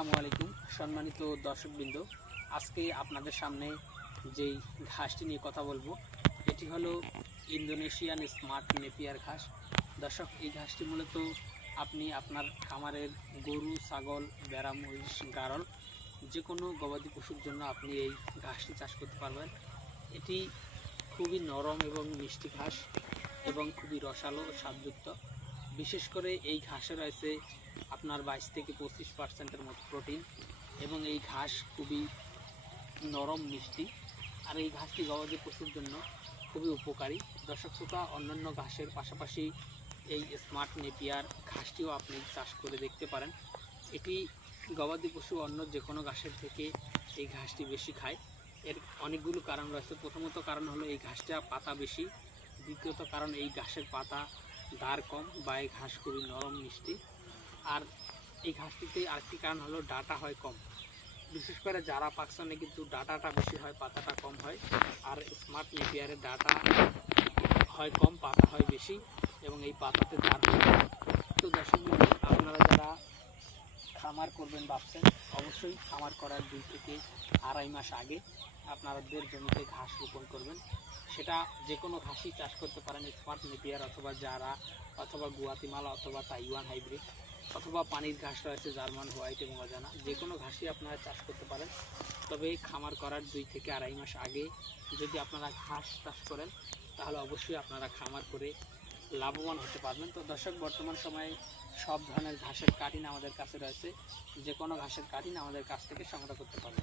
আসসালামু আলাইকুম সম্মানিত দর্শকবৃন্দ। আজকে আপনাদের সামনে যেই ঘাসটি নিয়ে কথা বলবো এটি হলো ইন্দোনেশিয়ান স্মার্ট নেপিয়ার ঘাস। দর্শক, এই ঘাসটি মূলত আপনি আপনার খামারের গরু, ছাগল, ভেড়া, মহিষ, গাড়ল যে কোনো গবাদি পশুর জন্য আপনি এই ঘাসটি চাষ করতে পারবেন। এটি খুবই নরম এবং মিষ্টি ঘাস এবং খুবই রসালো ও স্বাদযুক্ত। বিশেষ করে এই ঘাসে রয়েছে আপনার 22 থেকে 25% মতো প্রোটিন এবং এই ঘাস খুবই নরম মিষ্টি। আর এই ঘাসটি গবাদি পশুর জন্য খুবই উপকারী। দর্শক শ্রোতা, অন্যান্য ঘাসের পাশাপাশি এই স্মার্ট নেপিয়ার ঘাসটিও আপনি চাষ করে দেখতে পারেন। এটি গবাদি পশু অন্য যে কোনো ঘাসের থেকে এই ঘাসটি বেশি খায়। এর অনেকগুলো কারণ রয়েছে। প্রথমত কারণ হলো এই ঘাসটা পাতা বেশি। দ্বিতীয়ত কারণ এই ঘাসের পাতা দাঁড় কম বা এই ঘাস খুবই নরম মিষ্টি। আর এই ঘাসটিতে আরেকটি কারণ হলো ডাঁটা হয় কম। বিশেষ করে যারা পাকসনে কিন্তু ডাঁটাটা বেশি হয়, পাতাটা কম হয়। আর স্মার্ট নেপিয়ারের ডাঁটা হয় কম, পাতা হয় বেশি এবং এই পাতাতে দাঁড় হয়। তো দর্শক, আপনারা যারা খামার করবেন ভাবছেন, অবশ্যই খামার করার 2 থেকে আড়াই মাস আগে আপনাদের জমিতে ঘাস রোপণ করবেন। সেটা যে কোনো ঘাসই চাষ করতে পারেন, স্মার্ট নেপিয়ার অথবা জারা অথবা গুয়াতিমালা অথবা তাইওয়ান হাইব্রিড অথবা পানির ঘাস রয়েছে জার্মান হোয়াইট এবং অজানা, যে কোনো ঘাসই আপনারা চাষ করতে পারেন। তবে খামার করার 2 থেকে আড়াই মাস আগে যদি আপনারা ঘাস চাষ করেন তাহলে অবশ্যই আপনারা খামার করে লাভবান হতে পারবেন। তো দর্শক, বর্তমান সময়ে সব ধরনের ঘাসের কাটিং আমাদের কাছে রয়েছে। যে কোনো ঘাসের কাটিং আমাদের কাছ থেকে সংগ্রহ করতে পারবেন।